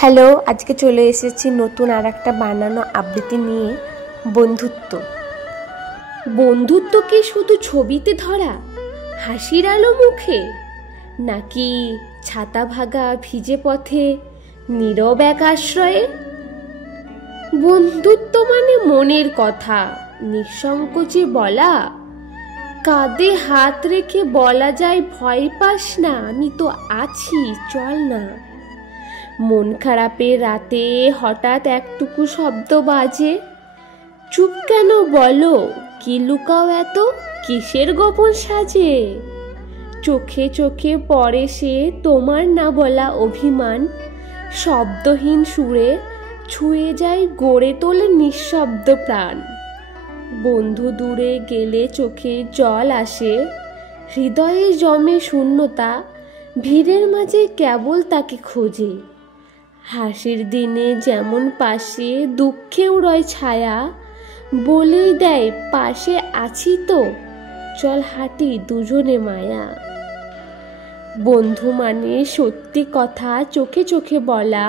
Hello, আজকে চলে এসেছি নতুন আর একটা বানানো আবৃত্তি নিয়ে। বন্ধুত্ব। বন্ধুত্ব কি শুধু ছবিতে ধরা হাসির আলো মুখে, নাকি ছাতা ভাগা ভিজে পথে নীরব এক আশ্রয়ে? বন্ধুত্ব মানে মনের কথা নিঃসংকোচে বলা, কাঁধে হাত রেখে বলা যায় ভয় পাস না, আমি তো আছি, চল না। মন খারাপের রাতে হঠাৎ একটুকু শব্দ বাজে, চুপ কেন বলো, কি লুকাও এত, কিসের গোপন সাজে? চোখে চোখে পড়ে সে তোমার না বলা অভিমান, শব্দহীন সুরে ছুঁয়ে যায়, গড়ে তোলে নিঃশব্দ প্রাণ। বন্ধু দূরে গেলে চোখে জল আসে, হৃদয়ে জমে শূন্যতা, ভিড়ের মাঝে কেবল তাকে খোঁজে। হাসির দিনে যেমন পাশে, দুঃখেও রয় ছায়া, বলেই দেয় পাশে আছি তো, চল হাঁটি দুজনে মায়া। বন্ধু মানে সত্যি কথা চোখে চোখে বলা,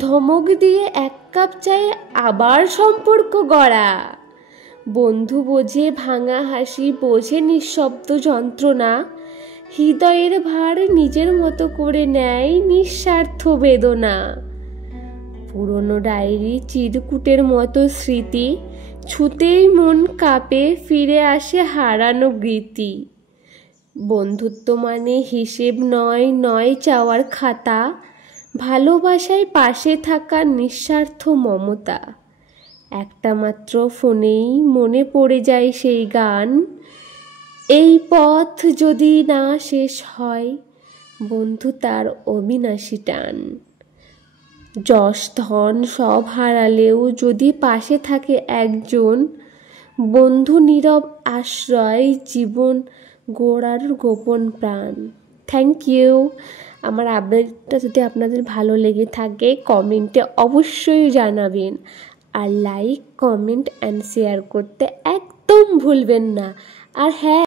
ধমক দিয়ে এক কাপ চায়ে আবার সম্পর্ক গড়া। বন্ধু বোঝে ভাঙা হাসি, বোঝে নিঃশব্দ যন্ত্রণা, হৃদয়ের ভার নিজের মতো করে নেয় নিঃস্বার্থ বেদনা। পুরনো ডায়েরি চিরকুটের মতো স্মৃতি, ছুতেই মন কাঁপে, ফিরে আসে হারানো গীতি। বন্ধুত্ব মানে হিসেব নয়, নয় চাওয়ার খাতা, ভালোবাসায় পাশে থাকা নিঃস্বার্থ মমতা। একটা মাত্র ফোনেই মনে পড়ে যায় সেই গান, এই পথ যদি না শেষ হয়, বন্ধু তার অবিনাশী টান। যশ ধন সব হারালেও যদি পাশে থাকে একজন, বন্ধু নীরব আশ্রয়, জীবন গড়ার গোপন প্রাণ। Thank you. আমার আবৃত্তিটা যদি আপনাদের ভালো লেগে থাকে কমেন্টে অবশ্যই জানাবেন, আর লাইক, কমেন্ট অ্যান্ড শেয়ার করতে একদম ভুলবেন না। আর হ্যাঁ,